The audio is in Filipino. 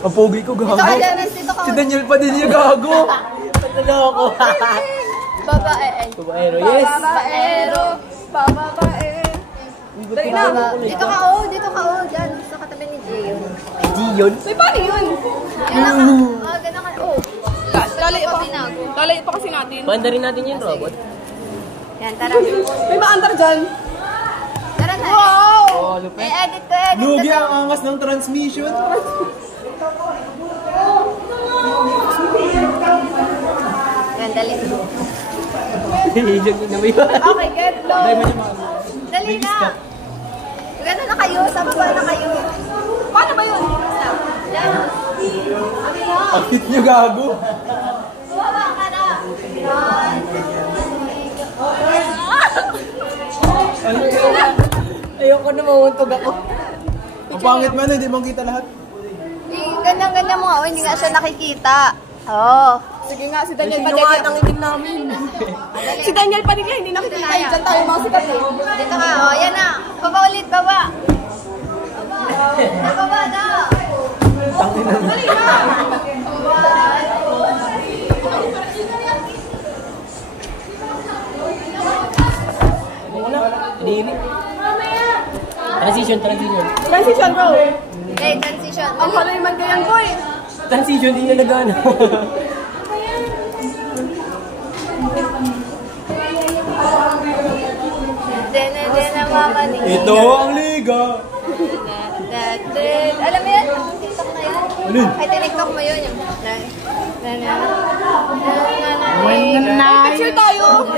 Ang pogi ko, gago. Si Daniel pa din yung gago. Panloloko. Babaero, yes. Babaero. Dali na. Dito ka, dito ka, dyan. Sa katabi ni Gion. Gion? May paano yun? Yan ka. Gano'n ka. Lalayo pa kasi natin. Banda rin natin yung robot. Yan, tara. May maandar dyan. Tara na. Wow! Edit ko. Lugi ang angas ng transmission. Yan, dali. Hilog na may Okay, get low. Dali na. Gano'n na kayo. Sa baba na kayo. Paano ba yun? Yan. Ang hit nyo, gago. Bumaba ka na. Ayoko na mauntog ako. Ang pangit man, hindi mong kita lahat. Ganyan-ganyan mo nga. Hindi nga siya nakikita. Oo. Sige nga, si Daniel Sino Padilla. nga ang itim namin? Si Daniel Padilla, hindi nakikita. Diyan tayo mga sikat eh. Dito ka. O, yan na. Baba ulit, baba. Baba na. Tangin na. Dali na. Dili. Transition. Transition, bro. Okay, transition. Ang halay man ganyan, boy. Transition, di na nagana. Ito ang liga. Alam mo yan? Ang TikTok na yan? Alin? Ay, tiniktok mo yun. Yung... Picture tayo.